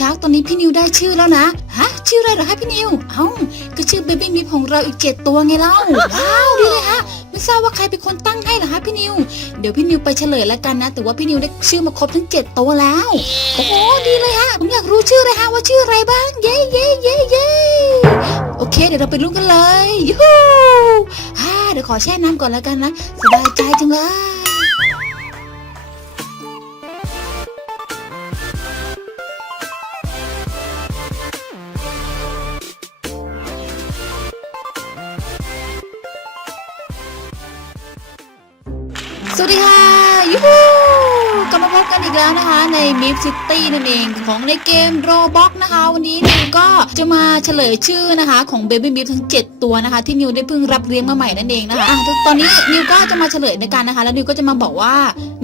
ช้างตอนนี้พี่นิวได้ชื่อแล้วนะ ฮะ ชื่ออะไรเหรอคะพี่นิว เอ้า ก็ชื่อเบบี้มิฟของเราอีกเจ็ดตัวไงเล่า ว้าวดีเลยฮะ ไม่ทราบว่าใครเป็นคนตั้งให้เหรอคะพี่นิว เดี๋ยวพี่นิวไปเฉลยแล้วกันนะ แต่ว่าพี่นิวได้ชื่อมาครบทั้งเจ็ดตัวแล้ว โอ้โหดีเลยฮะ ผมอยากรู้ชื่อเลยฮะว่าชื่ออะไรบ้าง เย้เย้เย้เย้โอเค เดี๋ยวเราไปลุ้นกันเลย ยูฮูฮ่าเดี๋ยวขอแช่น้ำก่อนแล้วกันนะ สบายใจจังเลย สวัสดีค่ะยูฮูกลับมาพบกันอีกแล้วนะคะ ใน m i f City นั่นเองของในเกม Roblox นะคะ วันนี้นิวก็จะมาเฉลยชื่อนะคะ ของ Baby m i f ทั้ง 7 ตัวนะคะ ที่นิวได้เพิ่งรับเลี้ยงมาใหม่นั่นเองนะคะอะตอนนี้นิวก็จะมาเฉลยในการนะคะ แล้วนิวก็จะมาบอกว่า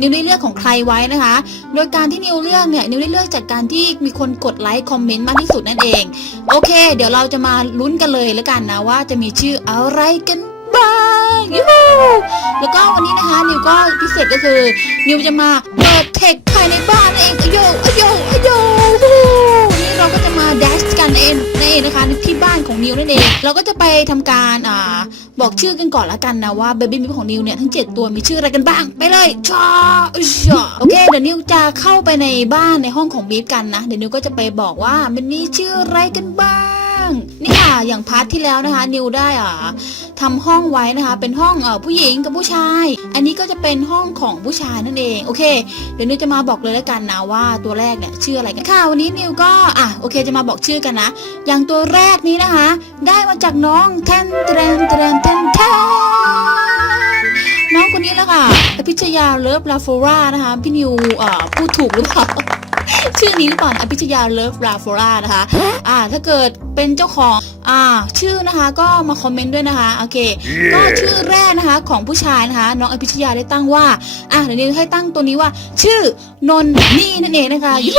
นิวได้เลือกของใครไว้นะคะ โดยการที่นิวเลือกเนี่ยนิวได้เลือกจากการที่มีคนกดไลค์คอมเมนต์มากที่สุดนั่นเองโอเค เดี๋ยวเราจะมาลุ้นกันเลยแล้วกันนะว่าจะมีชื่ออะไรกัน บางยูฮูแล้วก็วันนี้นะคะนิวก็พิเศษก็คือนิวจะมาเปิดเทคภายในบ้านเองอโยอโยอโยนี่เราก็จะมาแดชกันเองนั่นเองนะคะที่บ้านของนิวนั่นเองเราก็จะไปทำการอ่าบอกชื่อกันก่อนละกันนะว่าเบบี้มิของนิวเนี่ยทั้ง 7 ตัวมีชื่ออะไรกันบ้าง ไปเลยชาอุชาโอเคเดี๋ยวนิวจะเข้าไปในบ้านในห้องของบีฟกันนะเดี๋ยวนิวก็จะไปบอกว่ามันมีชื่ออะไรกันบ้าง อย่างพาร์ทที่แล้วนะคะ นิวได้อ่าทำห้องไว้นะคะ เป็นห้องเอ่อผู้หญิงกับผู้ชาย อันนี้ก็จะเป็นห้องของผู้ชายนั่นเองโอเค เดี๋ยวนิวจะมาบอกเลยแล้วกันนะว่าตัวแรกเนี่ยชื่ออะไรกันค่ะวันนี้นิวก็อะโอเคจะมาบอกชื่อกันนะ อย่างตัวแรกนี้นะคะ ได้มาจากน้องแทนเทรนเทรนเทนแทนน้องคนนี้แหละค่ะอภิชยาเลิฟลาโฟรานะคะพี่นิวอ่อพูดถูกหรือเปล่า ชื่อนี้หรือเปล่านะอภิชยาเลิฟลาโฟรานะคะ อ่า ถ้าเกิดเป็นเจ้าของ อ่า ชื่อนะคะ ก็มาคอมเมนต์ด้วยนะคะ โอเค ก็ชื่อแรกนะคะของผู้ชายนะคะ น้องอภิชยาได้ตั้งว่า อะเดี๋ยวนี้ให้ตั้งตัวนี้ว่า ชื่อนนนี่นั่นเองนะคะยู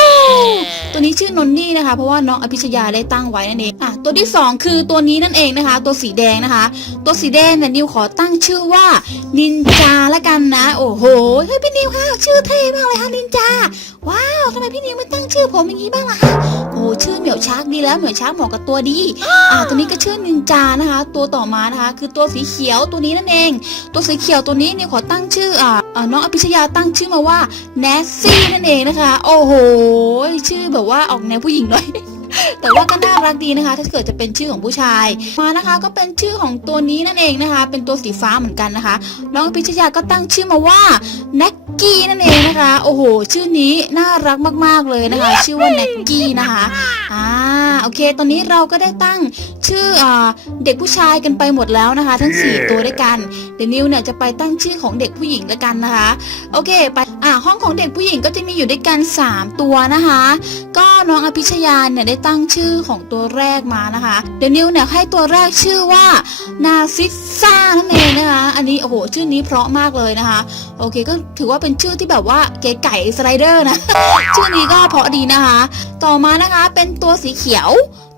ตัวนี้ชื่อนนนี่นะคะ เพราะว่าน้องอภิชยาได้ตั้งไว้นั่นเอง อะ ตัวที่สองคือตัวนี้นั่นเองนะคะ ตัวสีแดงนะคะ ตัวสีแดงเนี่ยนิวขอตั้งชื่อว่านินจาละกันนะ โอ้โห เฮ้ยพี่นิวค่ะชื่อเท่มากเลยค่ะนินจา ว้าวทำไมพี่นิวไม่ตั้งชื่อผมอย่างนี้บ้างล่ะคะโอ้ชื่อเหมียวชักดีแล้วเหมียวชักเหมาะกับตัวดีอ่าตัวนี้ก็ชื่อนินจานะคะ ตัวต่อมานะคะ คือตัวสีเขียวตัวนี้นั่นเอง ตัวสีเขียวตัวนี้เนี่ยขอตั้งชื่ออ่าอ่าน้องอภิชยาตั้งชื่อมาว่าแนสซี่นั่นเองนะคะ โอ้โห ชื่อแบบว่าออกแนวผู้หญิงหน่อยแต่ว่าก็น่ารักดีนะคะ ถ้าเกิดจะเป็นชื่อของผู้ชาย มานะคะก็เป็นชื่อของตัวนี้นั่นเองนะคะ เป็นตัวสีฟ้าเหมือนกันนะคะ น้องอภิชยาก็ตั้งชื่อมาว่าแน็ก กี้นั่นเองนะคะ โอ้โห ชื่อนี้น่ารักมากๆเลยนะคะ ชื่อว่าแน็กกี้นะคะอ่าโอเค ตอนนี้เราก็ได้ตั้งชื่ออ่าเด็กผู้ชายกันไปหมดแล้วนะคะ ทั้ง 4 ตัวด้วยกัน เดี๋ยวนิวเนี่ยจะไปตั้งชื่อของเด็กผู้หญิงแล้วกันนะคะ โอเค ไปอ่าห้องของเด็กผู้หญิงก็จะมีอยู่ด้วยกัน 3 ตัวนะคะ ก็น้องอภิชยาเนี่ยได้ตั้งชื่อของตัวแรกมานะคะ เดี๋ยวนิวเนี่ยให้ตัวแรกชื่อว่านาซิซ่านั่นเองนะคะ อันนี้โอ้โหชื่อนี้เพราะมากเลยนะคะ โอเคก็ถือว่าเป็นชื่อที่แบบว่าเก๋ไก่สไลเดอร์นะ ชื่อนี้ก็เพราะดีนะคะ ต่อมานะคะเป็นตัวสีเขียว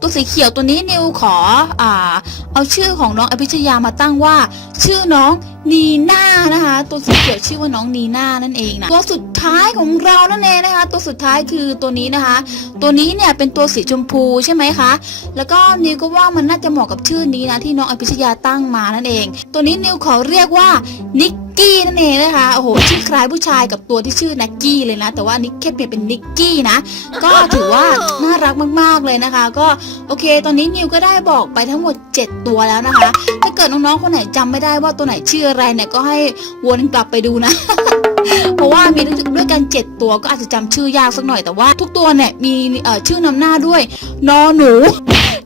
ตัวสีเขียวตัวนี้นิวขออ่าเอาชื่อของน้องอภิชยามาตั้งว่า ชื่อน้อง นีน่านะคะ ตัวสีเขียวชื่อว่าน้องนีน่านั่นเองนะตัวสุดท้ายของเรานั่นเองนะคะ ตัวสุดท้ายคือตัวนี้นะคะ ตัวนี้เนี่ยเป็นตัวสีชมพูใช่ไหมคะ แล้วก็นิวก็ว่ามันน่าจะเหมาะกับชื่อนี้นะที่น้องอภิชยาตั้งมานั่นเอง ตัวนี้นิวขอเรียกว่านิกกี้นั่นเองนะคะโอ้โหชื่อคล้ายผู้ชายกับตัวที่ชื่อนักกี้เลยนะ แต่ว่านิกแค่เปลี่ยนเป็นนิกกี้นะ ก็ถือว่าน่ารักมากๆเลยนะคะ ก็โอเค ตอนนี้นิวก็ได้บอกไปทั้งหมด 7 ตัวแล้วนะคะ เกิดน้องๆคนไหนจำไม่ได้ว่าตัวไหนชื่ออะไรเนี่ยก็ให้วนกลับไปดูนะ เพราะว่ามีด้วยกัน 7 ตัวก็อาจจะจำชื่อยากสักหน่อยแต่ว่า ทุกตัวเนี่ยมีเอ่อชื่อนำหน้าด้วยนอหนู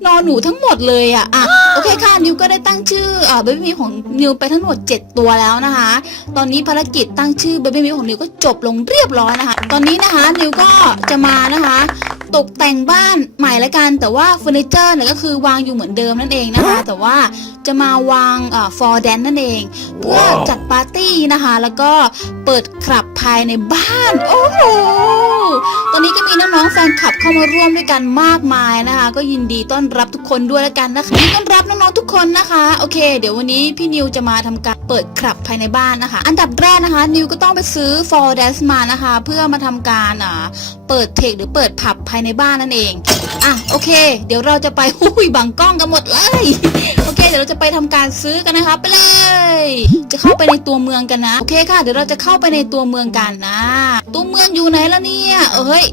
นอหนูทั้งหมดเลยอะอะโอเคค่ะ นิวก็ได้ตั้งชื่อเอ่อเบบี้มีของนิวไปทั้งหมด 7 ตัวแล้วนะคะ ตอนนี้ภารกิจตั้งชื่อเบบี้มีของนิวก็จบลงเรียบร้อยนะคะ ตอนนี้นะคะนิวก็จะมานะคะ ตกแต่งบ้านใหม่ละกัน แต่ว่าเฟอร์นิเจอร์เนี่ยก็คือวางอยู่เหมือนเดิมนั่นเองนะคะ แต่ว่าจะมาวางเอ่อฟอร์แดนนั่นเอง เพื่อจัดปาร์ตี้นะคะ แล้วก็เปิดคลับภายในบ้าน โอ้โหตอนนี้ก็มีน้องๆแฟนคลับเข้ามาร่วมด้วยกันมากมายนะคะ ก็ยินดีต้อนรับทุกคนด้วยแล้วกันนะคะยินดีต้อนรับน้องๆทุกคนนะคะ โอเค เดี๋ยววันนี้พี่นิวจะมาทำการเปิดคลับภายในบ้านนะคะ อันดับแรกนะคะ นิวก็ต้องไปซื้อ for dance มานะคะ เพื่อมาทำการอ่าเปิดเทคหรือเปิดผับ ภายในบ้านนั่นเอง อะโอเค เดี๋ยวเราจะไปหุ้ยบังกล้องกันหมดเลยโอเดี๋ยวเราจะไปทำการซื้อกันนะคะไปเลย จะเข้าไปในตัวเมืองกันนะ โอเคค่ะ เดี๋ยวเราจะเข้าไปในตัวเมืองกันนะ ตัวเมืองอยู่ไหนล่ะเนี่ยเอ้ย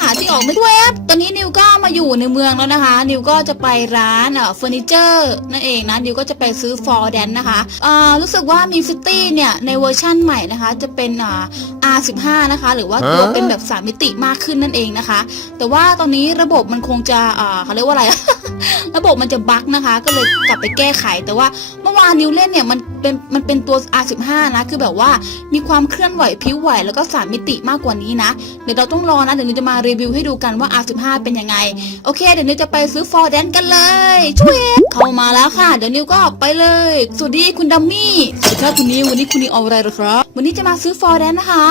หาที่ออกไม่ด้วยอะตอนนี้นิวก็มาอยู่ในเมืองแล้วนะคะ นิวก็จะไปร้านเอ่อเฟอร์นิเจอร์นั่นเองนะ นิวก็จะไปซื้อฟอร์แดนนะคะอ่ารู้สึกว่ามีฟิตี้เนี่ยในเวอร์ชั่นใหม่นะคะ จะเป็นอ่า R15 นะคะ หรือว่าตัวเป็นแบบสามมิติมากขึ้นนั่นเองนะคะ แต่ว่าตอนนี้ระบบมันคงจะอ่าเขาเรียกว่าอะไรระบบมันจะบั๊กนะคะ ก็เลยกลับไปแก้ไข แต่ว่าเมื่อวานนิวเล่นเนี่ยมันเป็นมันเป็นตัว R15 นะ คือแบบว่ามีความเคลื่อนไหวพริ้วไหวแล้วก็สามมิติมากกว่านี้นะ เดี๋ยวเราต้องรอนะ เดี๋ยวนิวจะมารีวิวให้ดูกันว่า R15 เป็นยังไง โอเค เดี๋ยวนิวจะไปซื้อฟอร์แดนกันเลยช่วยเข้ามาแล้วค่ะ เดี๋ยวนิวก็ไปเลย สวัสดีคุณดัมมี่สวัสดีครับคุณนิววันนี้คุณนิวเอาอะไรเหรอครับ วันนี้จะมาซื้อฟอร์แดนนะคะ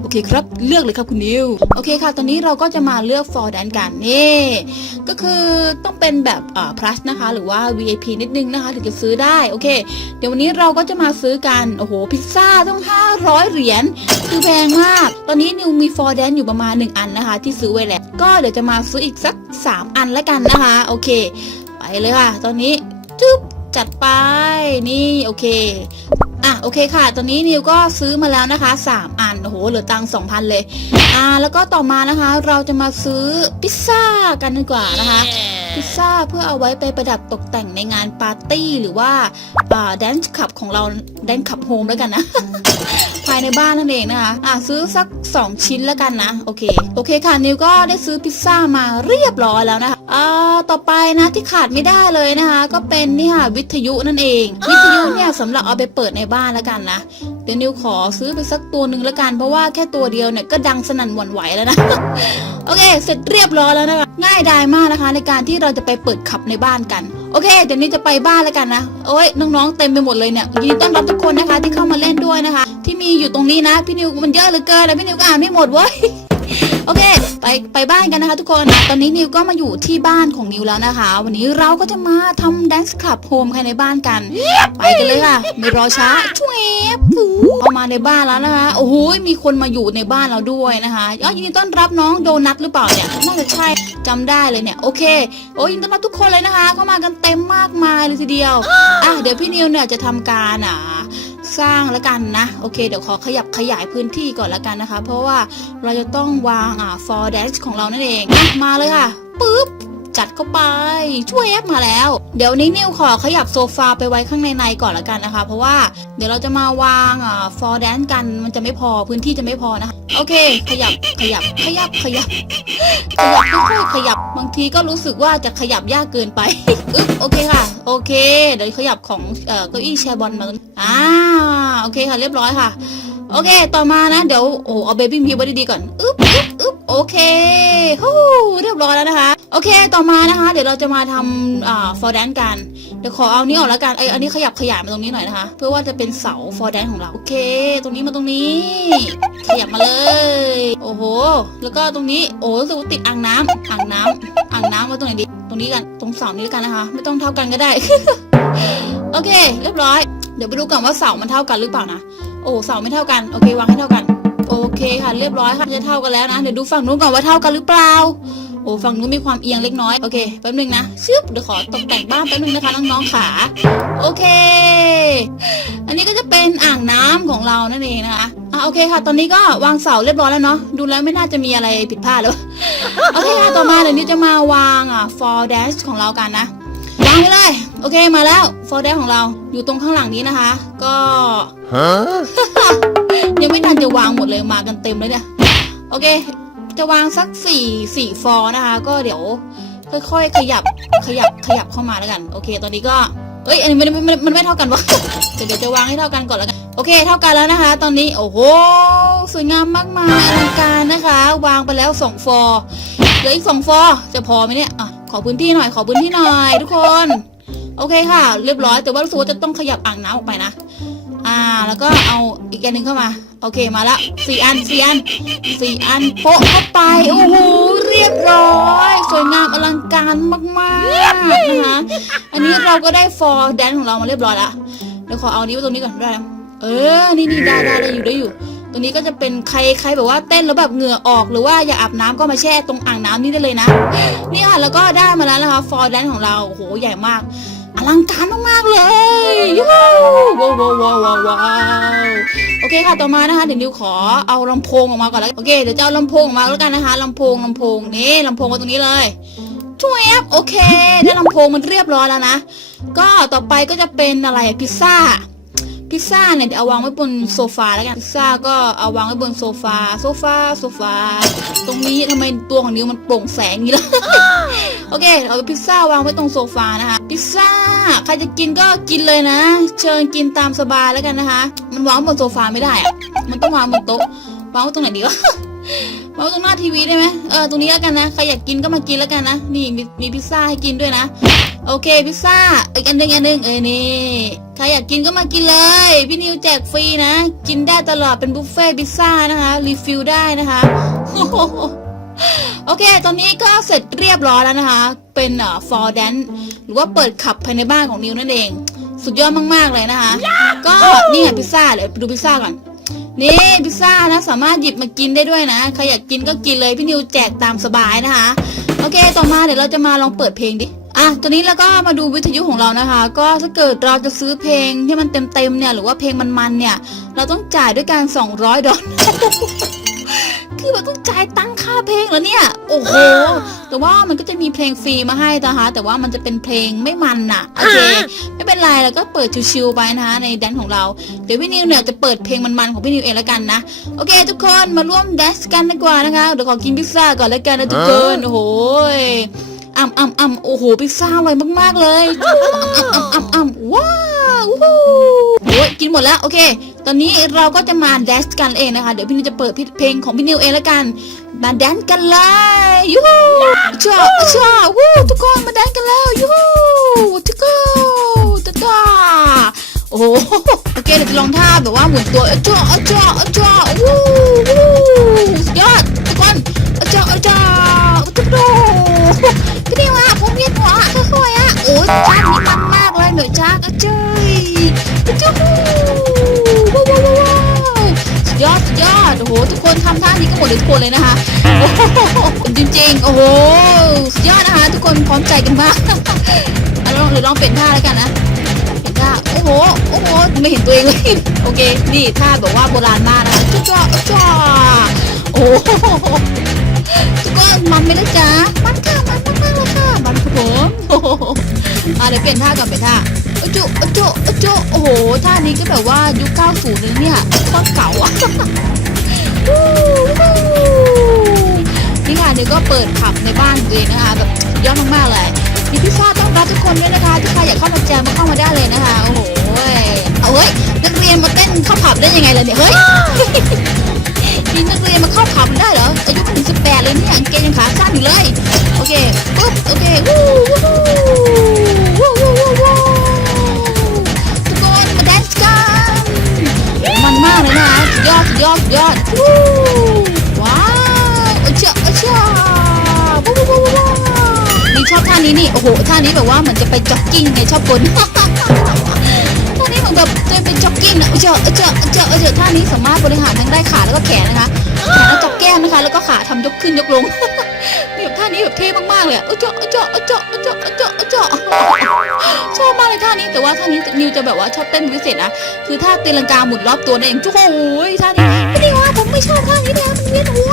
โอเคครับ เลือกเลยครับคุณนิว โอเคค่ะ ตอนนี้เราก็จะมาเลือกฟอร์แดนกันนี่ ก็คือต้องเป็นแบบอ่า plus นะคะ หรือว่า VIP นิดนึงนะคะ ถึงจะซื้อได้ โอเค เดี๋ยววันนี้เราก็จะมาซื้อกัน โอ้โห พิซซ่าต้อง 500 เหรียญ คือแพงมาก ตอนนี้นิวมีฟอร์แดนอยู่ประมาณ 1 อันนะคะ ที่ซื้อไว้แล้ว ก็เดี๋ยวจะมาซื้ออีกสัก 3 อันแล้วกันนะคะ โอเค ไปเลยค่ะ ตอนนี้จุ๊บจัดไป นี่ โอเค อะโอเคค่ะตอนนี้นิวก็ซื้อมาแล้วนะคะ 3 อัน โอ้โห เหลือตังค์2,000เลย อ่า แล้วก็ต่อมานะคะ เราจะมาซื้อพิซซ่ากันดีกว่านะคะ พิซซ่าเพื่อเอาไว้ไปประดับตกแต่งในงานปาร์ตี้หรือว่าอ่าแดนซ์ขับของเราแดนซ์ขับโฮมแล้วกันนะภายในบ้านนั่นเองนะคะ อะซื้อสัก 2 ชิ้นแล้วกันนะ โอเค โอเคค่ะ นิวก็ได้ซื้อพิซซ่ามาเรียบร้อยแล้วนะคะ อ่าต่อไปนะที่ขาดไม่ได้เลยนะคะ ก็เป็นนี่ค่ะวิทยุนั่นเอง วิทยุเนี่ยสำหรับเอาไปเปิดในบ้านแล้วกันนะเดี๋ยวนิวขอซื้อไปสักตัวหนึ่งแล้วกัน เพราะว่าแค่ตัวเดียวเนี่ยก็ดังสนั่นหวั่นไหวแล้วนะโอเค เสร็จเรียบร้อยแล้วนะคะง่ายดายมากนะคะ ในการที่เราจะไปเปิดขับในบ้านกันโอเค เดี๋ยวนี้จะไปบ้านแล้วกันนะโอ้ยน้องๆเต็มไปหมดเลยเนี่ยยินดีต้อนรับทุกคนนะคะที่เข้ามาเล่นด้วยนะคะ ที่มีอยู่ตรงนี้นะ พี่นิวมันเยอะเหลือเกินนะพี่นิวก็อ่านไม่หมดเว้ยโอเค ไปไปบ้านกันนะคะทุกคน ตอนนี้นิวก็มาอยู่ที่บ้านของนิวแล้วนะคะ วันนี้เราก็จะมาทำ dance club home ภายในบ้านกัน ไปกันเลยค่ะไม่รอช้าช่วยเข้ามาในบ้านแล้วนะคะ โอ้โหมีคนมาอยู่ในบ้านเราด้วยนะคะอ๋อยินดีต้อนรับน้องโดนัทหรือเปล่าเนี่ยน่าจะใช่จำได้เลยเนี่ยโอเคโอ้ยยินดีต้อนรับทุกคนเลยนะคะเข้ามากันเต็มมากมายเลยทีเดียวอะเดี๋ยวพี่นิวเนี่ยจะทำการอ่า สร้างแล้วกันนะ โอเค เดี๋ยวขอขยับขยายพื้นที่ก่อนแล้วกันนะคะ เพราะว่าเราจะต้องวางอ่า for dance ของเรานั่นเองมาเลยค่ะปึ๊บ จัดเข้าไป ช่วยแอปมาแล้ว เดี๋ยวนี้นิวขอขยับโซฟาไปไว้ข้างในในๆก่อนละกันนะคะ เพราะว่าเดี๋ยวเราจะมาวางอ่า for dance กันมันจะไม่พอพื้นที่จะไม่พอนะคะ โอเค ขยับขยับขยับขยับ ขยับค่อยๆขยับบางทีก็รู้สึกว่าจะขยับยากเกินไปอึ๊บโอเคค่ะ โอเค เดี๋ยวขยับของเอ่อเก้าอี้แชร์บอลมาอ่าโอเคค่ะ เรียบร้อยค่ะ โอเค ต่อมานะ เดี๋ยว โอ้เอาเบบี้พิวไว้ดีๆก่อน อึ๊บอึ๊บอึ๊บโอเคฮู้เรียบร้อยแล้วนะคะ โอเค ต่อมานะคะ เดี๋ยวเราจะมาทำอ่าฟอร์แดนกัน เดี๋ยวขอเอานี้ออกแล้วกันไอยอันนี้ขยับขยายมาตรงนี้หน่อยนะคะ เพื่อว่าจะเป็นเสาฟอร์แดนของเรา โอเค ตรงนี้มาตรงนี้ ขยับมาเลย โอ้โห แล้วก็ตรงนี้ โอ้รู้สึกว่าติดอ่างน้ำอ่างน้ำอ่างน้ำไว้ตรงไหนดี ตรงนี้กัน ตรงเสานี้แล้วกันนะคะ ไม่ต้องเท่ากันก็ได้ โอเค เรียบร้อย เดี๋ยวไปดูก่อนว่าเสามันเท่ากันหรือเปล่านะ โอ้เสาไม่เท่ากัน โอเควางให้เท่ากัน โอเคค่ะเรียบร้อยค่ะจะเท่ากันแล้วนะ เดี๋ยวดูฝั่งนู้นก่อนว่าเท่ากันหรือเปล่า โอ้ฝั่งนู้นมีความเอียงเล็กน้อย โอเคแป๊บนึงนะชึบเดี๋ยวขอตกแต่งบ้านแป๊บนึงนะคะน้องๆขาโอเค อันนี้ก็จะเป็นอ่างน้ำของเรานั่นเองนะคะอะโอเคค่ะ ตอนนี้ก็วางเสาเรียบร้อยแล้วเนาะดูแล้วไม่น่าจะมีอะไรผิดพลาดแล้วโอเคค่ะต่อมาเดี๋ยวนี้จะมาวางอะ for dash ของเรากันนะวางไปเลย อเคมาแล้ว for dash ของเราอยู่ตรงข้างหลังนี้นะคะ ก็ Huh? ยังไม่ทันจะวางหมดเลยมากันเต็มเลยเนี่ยโอเค จะวางสักสี่สี่ฟอร์นะคะ ก็เดี๋ยวค่อยๆขยับขยับขยับเข้ามาแล้วกัน โอเค ตอนนี้ก็เอ้ยอันนี้มันมันมันมันไม่เท่ากันวะเดี๋ยวเดี๋ยวจะวางให้เท่ากันก่อนแล้วกันโอเค เท่ากันแล้วนะคะ ตอนนี้โอ้โหสวยงามมากมายอลังการนะคะ วางไปแล้วสองฟอร์เหลืออีกสองฟอร์จะพอไหมเนี่ยอะขอพื้นที่หน่อยขอพื้นที่หน่อยทุกคน โอเคค่ะ เรียบร้อยแต่ว่ารู้สึกว่าจะต้องขยับอ่างน้ำออกไปนะ อ่า แล้วก็เอาอีกอันหนึ่งเข้ามา โอเคมาละสี่อันสี่อันสี่อันโปะเข้าไปโอ้โหเรียบร้อยสวยงามอลังการมากๆนะคะอันนี้เราก็ได้ฟอร์แดนของเรามาเรียบร้อยละเดี๋ยวขอเอานี้ไว้ตรงนี้ก่อนได้เออ นี่นี่ได้ได้ได้อยู่ได้อยู่ตตัวนี้ก็จะเป็นใครใครแบบว่าเต้นแล้วแบบเหงื่อออกหรือว่าอยากอาบน้ำก็มาแช่ตรงอ่างน้ำนี่ได้เลยนะ นี่ค่ะแล้วก็ได้มาแล้วนะคะฟอร์แดนของเราโอ้โหใหญ่มาก ลังการมากๆเลยยูหูว้าวว้าวว้าวว้าวโอเคค่ะต่อมานะคะเดี๋ยวนิวขอเอาลำโพงออกมาก่อนแล้วโอเคเดี๋ยวจะเอาลำโพงออกมาแล้วกันนะคะลำโพงลำโพงนี่ลำโพงมาตรงนี้เลยช่วยโอเคได้ลำโพงมันเรียบร้อยแล้วนะ ก็ต่อไปก็จะเป็นอะไรพิซซ่า พิซซ่าเนี่ยเดี๋ยวเอาวางไว้บนโซฟาแล้วกัน พิซซ่าก็เอาวางไว้บนโซฟา โซฟา โซฟา ตรงนี้ทำไมตัวของนิ้วมันโปร่งแสงอย่างนี้ล่ะ โอเค เอาพิซซ่าวางไว้ตรงโซฟานะคะ พิซซ่า ใครจะกินก็กินเลยนะ เชิญกินตามสบายแล้วกันนะคะ มันวางบนโซฟาไม่ได้อะมันต้องวางบนโต๊ะ วางไว้ตรงไหนดีวะวางไว้ตรงหน้าทีวีได้ไหมเออ ตรงนี้แล้วกันนะ ใครอยากกินก็มากินแล้วกันนะ นี่มีมีพิซซ่าให้กินด้วยนะ โอเคพิซซ่าอีกอันหนึ่งอันหนึ่งเอ้ยนี่ใครอยากกินก็มากินเลย พี่นิวแจกฟรีนะ กินได้ตลอดเป็นบุฟเฟ่พิซซ่านะคะรีฟิลได้นะคะโอเค ตอนนี้ก็เสร็จเรียบร้อยแล้วนะคะ เป็นเอ่อฟอร์แดนหรือว่าเปิดขับภายในบ้านของนิวนั่นเอง สุดยอดมากๆเลยนะคะ ก็นี่ไงพิซซ่าเดี๋ยวไปดูพิซซ่าก่อน นี่พิซซ่านะสามารถหยิบมากินได้ด้วยนะ ใครอยากกินก็กินเลย พี่นิวแจกตามสบายนะคะ โอเค ต่อมาเดี๋ยวเราจะมาลองเปิดเพลงดิะตอนนี้แล้วก็มาดูวิทยุของเรานะคะ ก็ถ้าเกิดเราจะซื้อเพลงที่มันเต็มๆเนี่ยหรือว่าเพลงมันๆเนี่ย เราต้องจ่ายด้วยการ 200 ดอลคือเราต้องจ่ายตังค่าเพลงเหรอเนี่ย โอ้โห แต่ว่ามันก็จะมีเพลงฟรีมาให้นะคะ แต่ว่ามันจะเป็นเพลงไม่มันน่ะ โอเค ไม่เป็นไรเราก็เปิดชิวๆไปนะคะในแดนของเรา เดี๋ยวพี่นิวเนี่ยจะเปิดเพลงมันๆของพี่นิวเองแล้วกันนะ โอเค ทุกคนมาร่วมแดนซ์กันดีกว่านะคะ เดี๋ยวขอกินพิซซ่าก่อนแล้วกันนะทุกคน โอ้โหย อ่ำอ่ำอ่ำโอ้โหพิซซ่าอร่อยมากๆเลยอ่ำอ่ำอ่ำอ่ำว้าววู้ฮู้โอ้ยกินหมดแล้วโอเค ตอนนี้เราก็จะมาแดนซ์กันเองนะคะ เดี๋ยวพี่นิวจะเปิดเพลงของพี่นิวเองแล้วกัน มาแดนซ์กันเลยยูฮูชาชาวู้ทุกคนมาแดนซ์ โอ้โหสุดยอดนะคะทุกคนพร้อมใจกันมากเอาลองเดี๋ยลองเปลี่ยนท่าแล้วกันนะเปลี่ยนท่าโอ้โหโอ้โหไม่เห็นตัวเองเลยโอเคนี่ท่าแบบว่าโบราณมากนะจ้าจ้าจ้าโอ้โหทุกคนมันไหมล่ะจ๊ะมันค่ะมันมากๆเลยค่ะมันครับผมโอ้โหอะเดี๋ยวเปลี่ยนท่าก่อนเปลี่ยนท่าโอ้โจโอ้โจโอ้โจโอ้โหท่านี้ก็แบบว่ายุค90เลยนะเนี่ยโคตรเก่าอะวู้วว นี่ค่ะเดี๋ยก็เปิดผับในบ้านตัวเองนะคะแบบยอดมากๆเลยมีพิซซ่าต้อนรับทุกคนด้วยนะคะที่ใครอยากเข้ามาแจมมาเข้ามาได้เลยนะคะ โอ้โหเอาเฮ้ยนักเรียนมาเต้นเข้าผับได้ยังไงล่ะเนี่ยเฮ้ยนี่นักเรียนมาเข้าผับได้เหรออายุเพิ่งสิบแปดเลยเนี่ยเกงยังขาสั้นอยู่เลยโอเคปุ๊บโอเควู้วู้วู้วู้วู้วู้ทุกคนมาแดนซ์กันมันมากเลยนะคะสุดยอดสุดยอดสุดยอด นี่ชอบท่านี้นี่ โอ้โห ท่านี้แบบว่าเหมือนจะไปจ็อกกิ้งไงชอบคนท่านี้เหมือนแบบจะไปจ็อกกิ้งนะเจาเอเจาเอเจาเอเจ้าท่านี้สามารถบริหารทั้งได้ขาแล้วก็แขนนะคะแขนแล้วจับแก้มนะคะ แล้วก็ขาทำยกขึ้นยกลงแบบท่านี้แบบเท่มากๆเลยเจาเอเจาเอเจาเอเจาเอเจาเอเจ้าชอบมากเลยท่านี้แต่ว่าท่านี้นิวจะแบบว่าชอบเต้นพิเศษนะคือท่าตีลังกาหมุนรอบตัวนั่นเองโอ้โหท่านี้พี่นิวว่าผมไม่ชอบท่านี้เลยมันเวียนหัว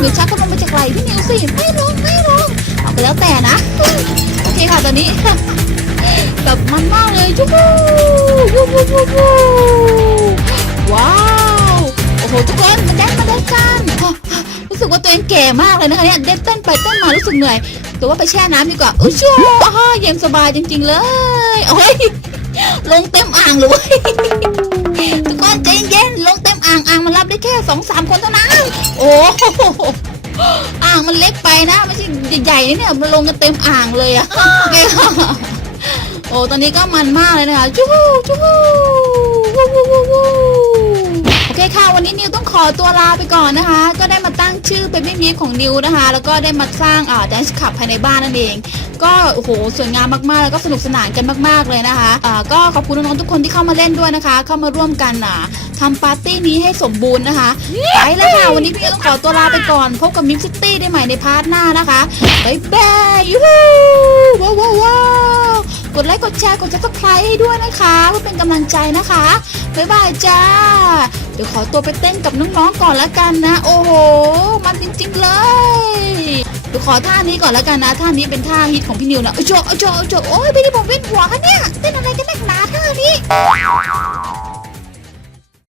เดี๋ยวชักก็ลงมาจากไหลพี่นิวสิไม่ลงไม่ แล้วแต่นะ โอเคค่ะตอนนี้แบบมันมากเลยจุ๊บวู้วู้วู้วู้ว้าว โอ้โหทุกคนมาแดนมาแดนกันรู้สึกว่าตัวเองแก่มากเลยนะคะเนี่ยเต้นเต้นไปเต้นมารู้สึกเหนื่อยแต่ว่าไปแช่น้ำดีกว่าอุ้ยชัวร์เย็นสบายจริง ๆ เลยโอ้ยลงเต็มอ่างเลยทุกคนใจเย็นลงเต็มอ่างอ่างมันรับได้แค่สองสามคนเท่านั้นโอ้โห มันเล็กไปนะไม่ใช่ใหญ่ๆนะเนี่ยมันลงกันเต็มอ่างเลยอะโอเคค่ะโอ้ตอนนี้ก็มันมากเลยนะคะจู้ฮู้จู้ฮู้วู้วู้วู้วู้โอเคค่ะ วันนี้นิวต้องขอตัวลาไปก่อนนะคะ ก็ได้มาตั้งชื่อเป็นมิมิของนิวนะคะ แล้วก็ได้มาสร้างอ่าแดนซ์ขับภายในบ้านนั่นเอง ก็โอ้โหสวยงามมากๆ แล้วก็สนุกสนานกันมากๆเลยนะคะอ่าก็ขอบคุณน้องๆทุกคนที่เข้ามาเล่นด้วยนะคะ เข้ามาร่วมกันอ่า ทำปาร์ตี้นี้ให้สมบูรณ์นะคะไปแล้วค่ะวันนี้พี่ต้องขอตัวลาไปก่อนพบกับมิมซิตี้ได้ใหม่ในพาร์ทหน้านะคะบ๊ายบายยูฮูว้าวว้าวว้าวกดไลค์กดแชร์กดซับสไครต์ให้ด้วยนะคะเพื่อเป็นกำลังใจนะคะบ๊ายบายจ้า เดี๋ยวขอตัวไปเต้นกับน้องๆก่อนละกันนะ โอ้โห มันจริงๆเลยเดี๋ยวขอท่านี้ก่อนละกันนะ ท่านี้เป็นท่าฮิตของพี่นิวนะเอ้ยโจเอ้ยโจเอ้ยโจโอ้ยพี่นี่ผมเวียนหัวคะเนี่ยเต้นอะไรกันนักหนาท่านี้